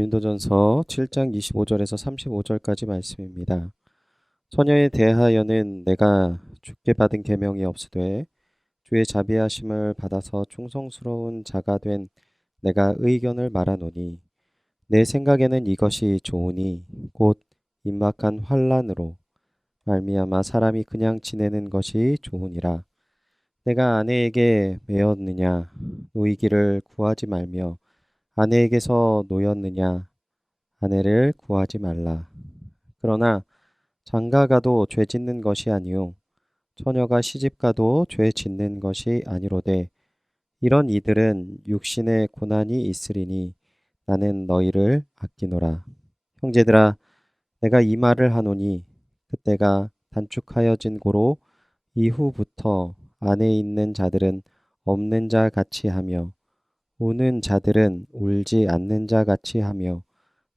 고린도전서 7장 25절에서 35절까지 말씀입니다. 처녀에 대하여는 내가 주께 받은 계명이 없으되 주의 자비하심을 받아서 충성스러운 자가 된 내가 의견을 말하노니 내 생각에는 이것이 좋으니 곧 임박한 환난으로 말미암아 사람이 그냥 지내는 것이 좋으니라. 내가 아내에게 매었느냐 노이기를 구하지 말며 아내에게서 노였느냐 아내를 구하지 말라. 그러나 장가가도 죄 짓는 것이 아니요 처녀가 시집가도 죄 짓는 것이 아니로되 이런 이들은 육신의 고난이 있으리니 나는 너희를 아끼노라. 형제들아 내가 이 말을 하노니 그때가 단축하여진 고로 이후부터 안에 있는 자들은 없는 자 같이 하며 우는 자들은 울지 않는 자 같이 하며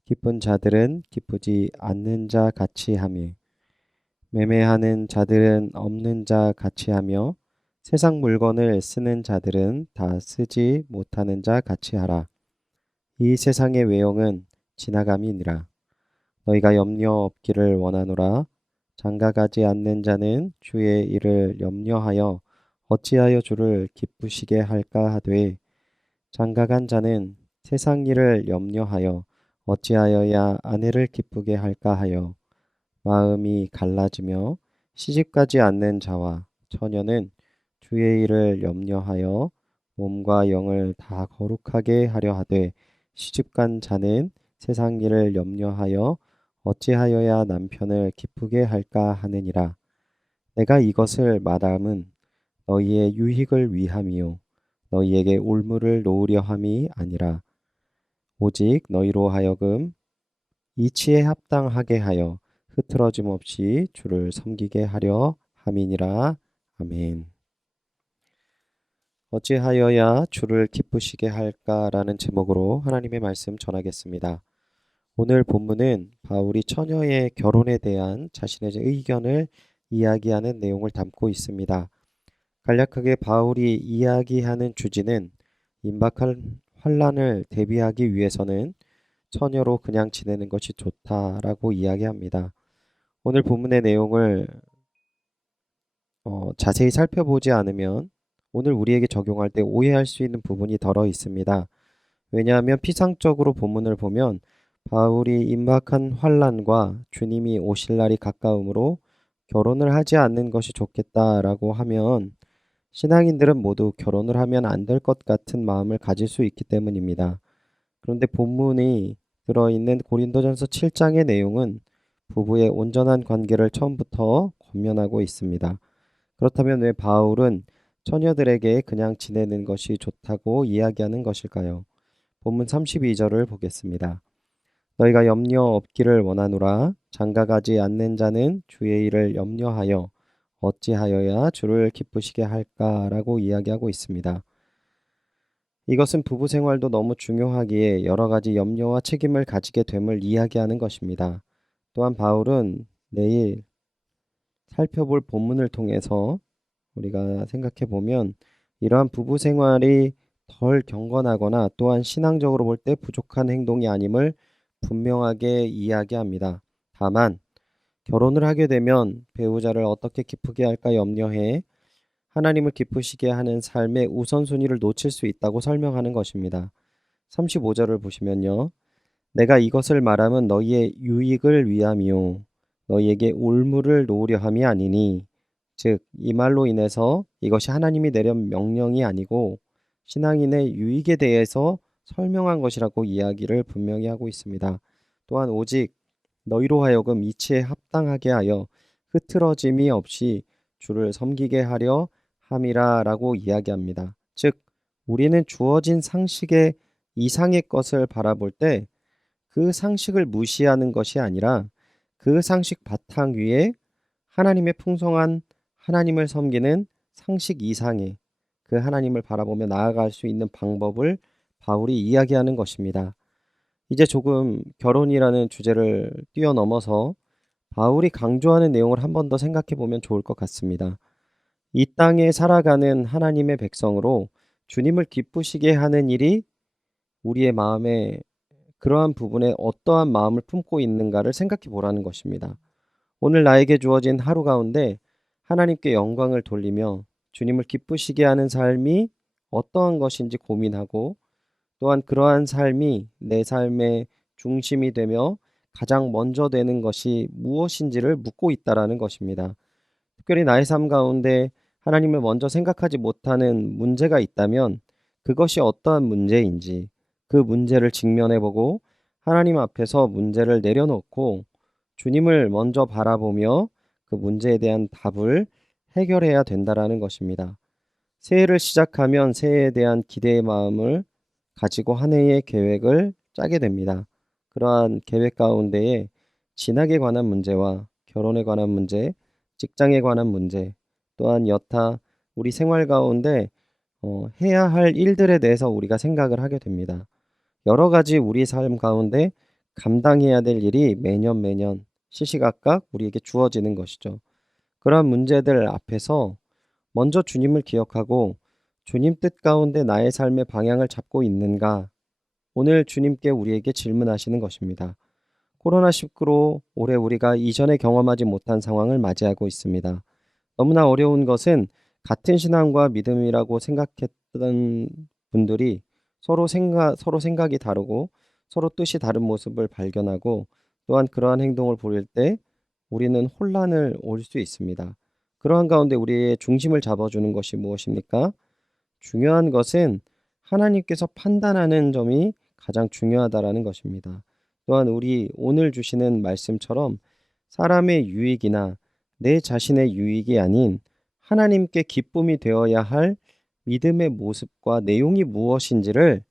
기쁜 자들은 기쁘지 않는 자 같이 하며 매매하는 자들은 없는 자 같이 하며 세상 물건을 쓰는 자들은 다 쓰지 못하는 자 같이 하라. 이 세상의 외형은 지나감이니라. 너희가 염려 없기를 원하노라. 장가가지 않는 자는 주의 일을 염려하여 어찌하여 주를 기쁘시게 할까 하되 장가간 자는 세상 일을 염려하여 어찌하여야 아내를 기쁘게 할까 하여 마음이 갈라지며 시집가지 않는 자와 처녀는 주의 일을 염려하여 몸과 영을 다 거룩하게 하려 하되 시집간 자는 세상 일을 염려하여 어찌하여야 남편을 기쁘게 할까 하느니라. 내가 이것을 말함은 너희의 유익을 위함이요 너희에게 올무를 놓으려 함이 아니라 오직 너희로 하여금 이치에 합당하게 하여 흐트러짐 없이 주를 섬기게 하려 함이니라. 아멘. 어찌하여야 주를 기쁘시게 할까라는 제목으로 하나님의 말씀 전하겠습니다. 오늘 본문은 바울이 처녀의 결혼에 대한 자신의 의견을 이야기하는 내용을 담고 있습니다. 간략하게 바울이 이야기하는 주제는 임박한 환난을 대비하기 위해서는 처녀로 그냥 지내는 것이 좋다라고 이야기합니다. 오늘 본문의 내용을 자세히 살펴보지 않으면 오늘 우리에게 적용할 때 오해할 수 있는 부분이 덜어 있습니다. 왜냐하면 피상적으로 본문을 보면 바울이 임박한 환난과 주님이 오실 날이 가까우므로 결혼을 하지 않는 것이 좋겠다라고 하면 신앙인들은 모두 결혼을 하면 안 될 것 같은 마음을 가질 수 있기 때문입니다. 그런데 본문이 들어있는 고린도전서 7장의 내용은 부부의 온전한 관계를 처음부터 권면하고 있습니다. 그렇다면 왜 바울은 처녀들에게 그냥 지내는 것이 좋다고 이야기하는 것일까요? 본문 32절을 보겠습니다. 너희가 염려 없기를 원하노라. 장가가지 않는 자는 주의 일을 염려하여 어찌하여야 주를 기쁘시게 할까라고 이야기하고 있습니다. 이것은 부부 생활도 너무 중요하기에 여러 가지 염려와 책임을 가지게 됨을 이야기하는 것입니다. 또한 바울은 내일 살펴볼 본문을 통해서 우리가 생각해 보면 이러한 부부 생활이 덜 경건하거나 또한 신앙적으로 볼 때 부족한 행동이 아님을 분명하게 이야기합니다. 다만 결혼을 하게 되면 배우자를 어떻게 기쁘게 할까 염려해 하나님을 기쁘시게 하는 삶의 우선순위를 놓칠 수 있다고 설명하는 것입니다. 35절을 보시면요. 내가 이것을 말하면 너희의 유익을 위함이요 너희에게 올무를 놓으려 함이 아니니 즉 이 말로 인해서 이것이 하나님이 내린 명령이 아니고 신앙인의 유익에 대해서 설명한 것이라고 이야기를 분명히 하고 있습니다. 또한 오직 너희로 하여금 이치에 합당하게 하여 흐트러짐이 없이 주를 섬기게 하려 함이라라고 이야기합니다. 즉 우리는 주어진 상식의 이상의 것을 바라볼 때 그 상식을 무시하는 것이 아니라 그 상식 바탕 위에 하나님의 풍성한 하나님을 섬기는 상식 이상의 그 하나님을 바라보며 나아갈 수 있는 방법을 바울이 이야기하는 것입니다. 이제 조금 결혼이라는 주제를 뛰어넘어서 바울이 강조하는 내용을 한 번 더 생각해 보면 좋을 것 같습니다. 이 땅에 살아가는 하나님의 백성으로 주님을 기쁘시게 하는 일이 우리의 마음에 그러한 부분에 어떠한 마음을 품고 있는가를 생각해 보라는 것입니다. 오늘 나에게 주어진 하루 가운데 하나님께 영광을 돌리며 주님을 기쁘시게 하는 삶이 어떠한 것인지 고민하고, 또한 그러한 삶이 내 삶의 중심이 되며 가장 먼저 되는 것이 무엇인지를 묻고 있다라는 것입니다. 특별히 나의 삶 가운데 하나님을 먼저 생각하지 못하는 문제가 있다면 그것이 어떠한 문제인지 그 문제를 직면해 보고 하나님 앞에서 문제를 내려놓고 주님을 먼저 바라보며 그 문제에 대한 답을 해결해야 된다라는 것입니다. 새해를 시작하면 새해에 대한 기대의 마음을 가지고 한 해의 계획을 짜게 됩니다. 그러한 계획 가운데에 진학에 관한 문제와 결혼에 관한 문제, 직장에 관한 문제, 또한 여타 우리 생활 가운데 해야 할 일들에 대해서 우리가 생각을 하게 됩니다. 여러 가지 우리 삶 가운데 감당해야 될 일이 매년 매년 시시각각 우리에게 주어지는 것이죠. 그러한 문제들 앞에서 먼저 주님을 기억하고 주님 뜻 가운데 나의 삶의 방향을 잡고 있는가? 오늘 주님께 우리에게 질문하시는 것입니다. 코로나19로 올해 우리가 이전에 경험하지 못한 상황을 맞이하고 있습니다. 너무나 어려운 것은 같은 신앙과 믿음이라고 생각했던 분들이 서로 생각이 다르고 서로 뜻이 다른 모습을 발견하고, 또한 그러한 행동을 보일 때 우리는 혼란을 올 수 있습니다. 그러한 가운데 우리의 중심을 잡아주는 것이 무엇입니까? 중요한 것은 하나님께서 판단하는 점이 가장 중요하다라는 것입니다. 또한 우리 오늘 주시는 말씀처럼 사람의 유익이나 내 자신의 유익이 아닌 하나님께 기쁨이 되어야 할 믿음의 모습과 내용이 무엇인지를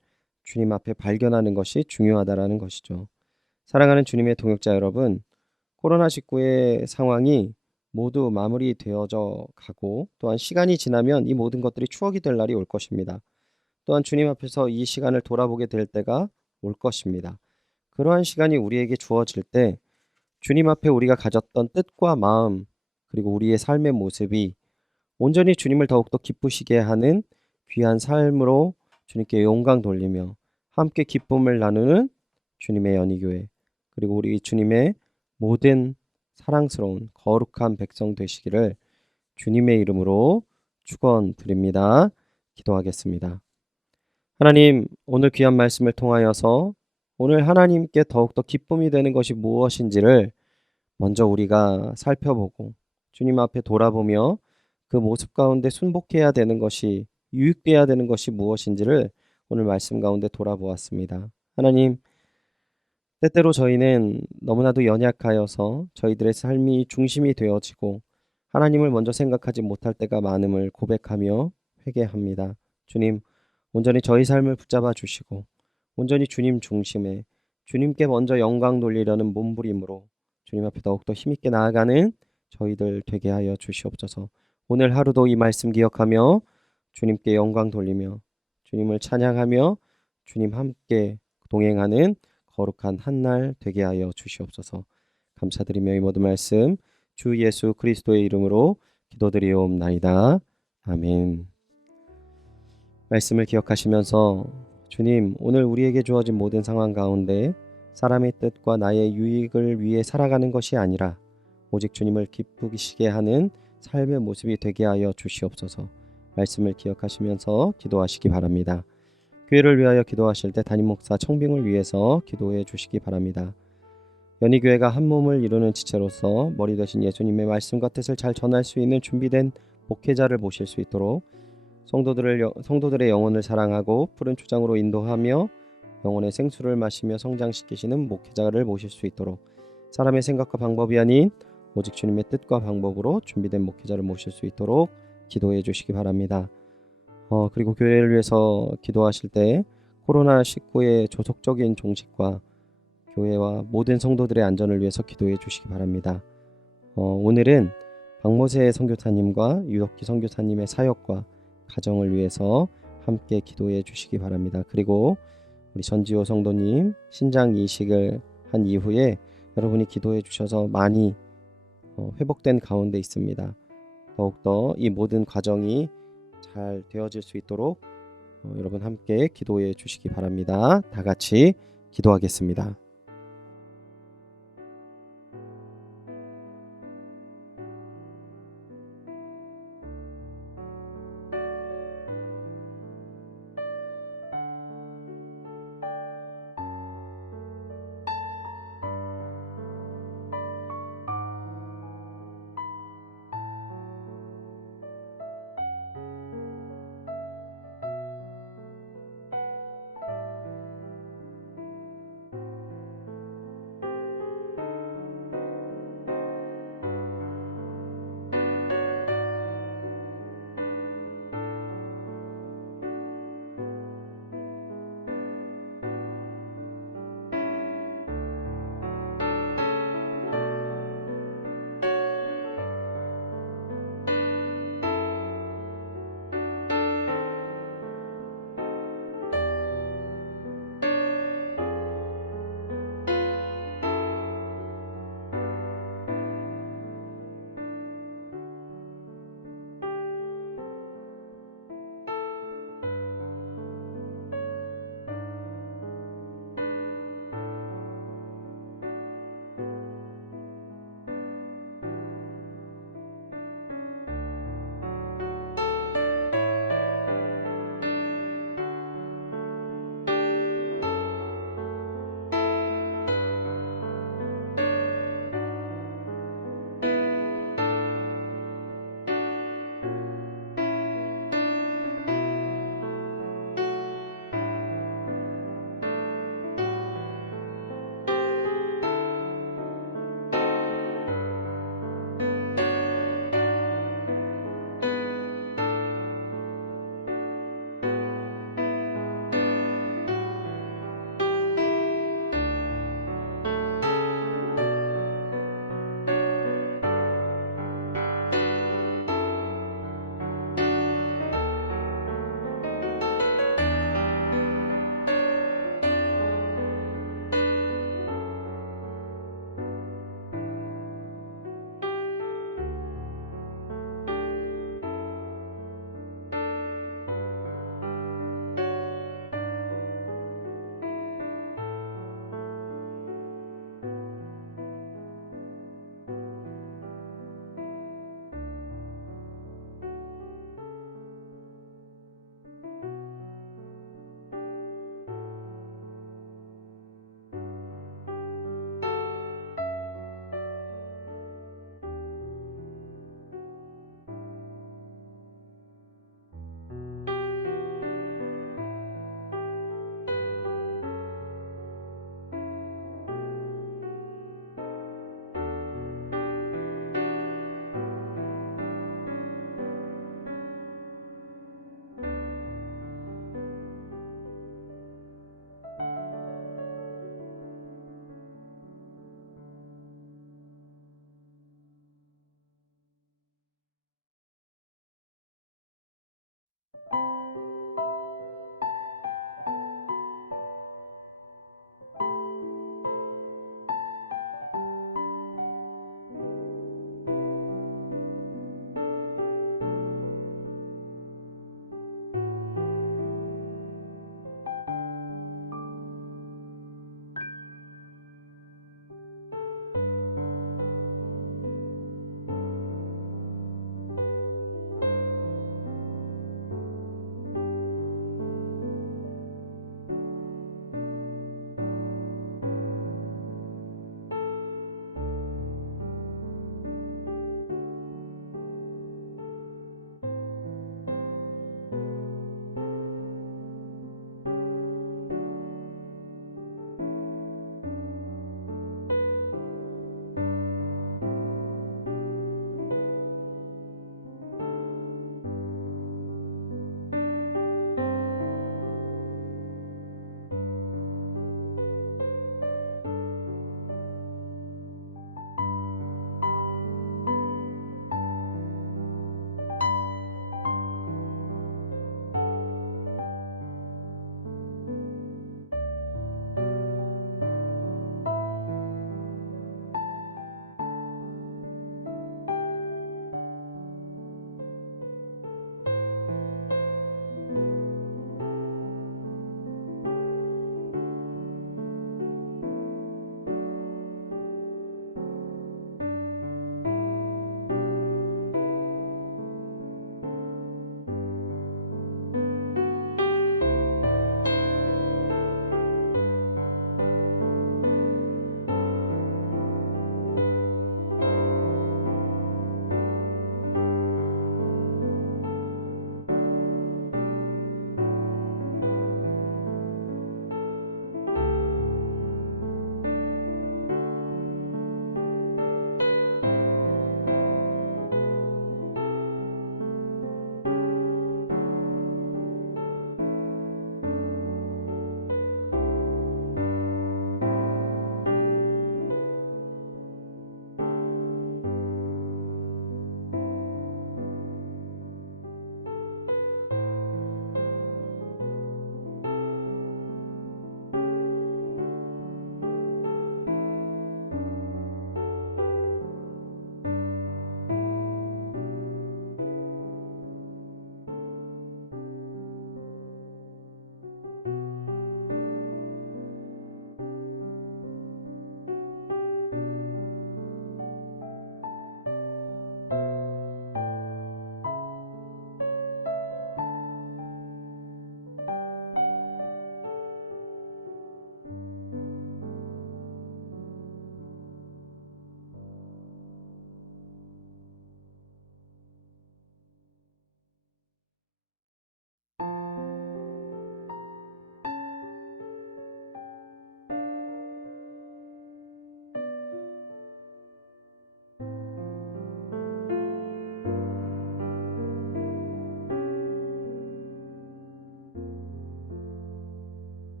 주님 앞에 발견하는 것이 중요하다라는 것이죠. 사랑하는 주님의 동역자 여러분, 코로나19의 상황이 모두 마무리되어져 가고, 또한 시간이 지나면 이 모든 것들이 추억이 될 날이 올 것입니다. 또한 주님 앞에서 이 시간을 돌아보게 될 때가 올 것입니다. 그러한 시간이 우리에게 주어질 때 주님 앞에 우리가 가졌던 뜻과 마음, 그리고 우리의 삶의 모습이 온전히 주님을 더욱더 기쁘시게 하는 귀한 삶으로 주님께 영광 돌리며 함께 기쁨을 나누는 주님의 연희교회, 그리고 우리 주님의 모든 사랑스러운 거룩한 백성 되시기를 주님의 이름으로 축원드립니다. 기도하겠습니다. 하나님, 오늘 귀한 말씀을 통하여서 오늘 하나님께 더욱더 기쁨이 되는 것이 무엇인지를 먼저 우리가 살펴보고 주님 앞에 돌아보며 그 모습 가운데 순복해야 되는 것이, 유익돼야 되는 것이 무엇인지를 오늘 말씀 가운데 돌아보았습니다. 하나님, 때때로 저희는 너무나도 연약하여서 저희들의 삶이 중심이 되어지고 하나님을 먼저 생각하지 못할 때가 많음을 고백하며 회개합니다. 주님, 온전히 저희 삶을 붙잡아 주시고 온전히 주님 중심에 주님께 먼저 영광 돌리려는 몸부림으로 주님 앞에 더욱더 힘있게 나아가는 저희들 되게 하여 주시옵소서. 오늘 하루도 이 말씀 기억하며 주님께 영광 돌리며 주님을 찬양하며 주님 함께 동행하는 거룩한 한날 되게 하여 주시옵소서. 감사드리며 이 모든 말씀 주 예수 그리스도의 이름으로 기도드리옵나이다. 아멘. 말씀을 기억하시면서 주님, 오늘 우리에게 주어진 모든 상황 가운데 사람의 뜻과 나의 유익을 위해 살아가는 것이 아니라 오직 주님을 기쁘시게 하는 삶의 모습이 되게 하여 주시옵소서. 말씀을 기억하시면서 기도하시기 바랍니다. 교회를 위하여 기도하실 때 담임 목사 청빙을 위해서 기도해 주시기 바랍니다. 연희교회가 한 몸을 이루는 지체로서 머리 되신 예수님의 말씀과 뜻을 잘 전할 수 있는 준비된 목회자를 모실 수 있도록 성도들의 영혼을 사랑하고 푸른 초장으로 인도하며 영혼의 생수를 마시며 성장시키시는 목회자를 모실 수 있도록 사람의 생각과 방법이 아닌 오직 주님의 뜻과 방법으로 준비된 목회자를 모실 수 있도록 기도해 주시기 바랍니다. 그리고 교회를 위해서 기도하실 때 코로나19의 조속적인 종식과 교회와 모든 성도들의 안전을 위해서 기도해 주시기 바랍니다. 오늘은 박모세 선교사님과 유덕기 선교사님의 사역과 가정을 위해서 함께 기도해 주시기 바랍니다. 그리고 우리 전지호 성도님 신장 이식을 한 이후에 여러분이 기도해 주셔서 많이 회복된 가운데 있습니다. 더욱더 이 모든 과정이 잘 되어질 수 있도록 여러분 함께 기도해 주시기 바랍니다. 다 같이 기도하겠습니다.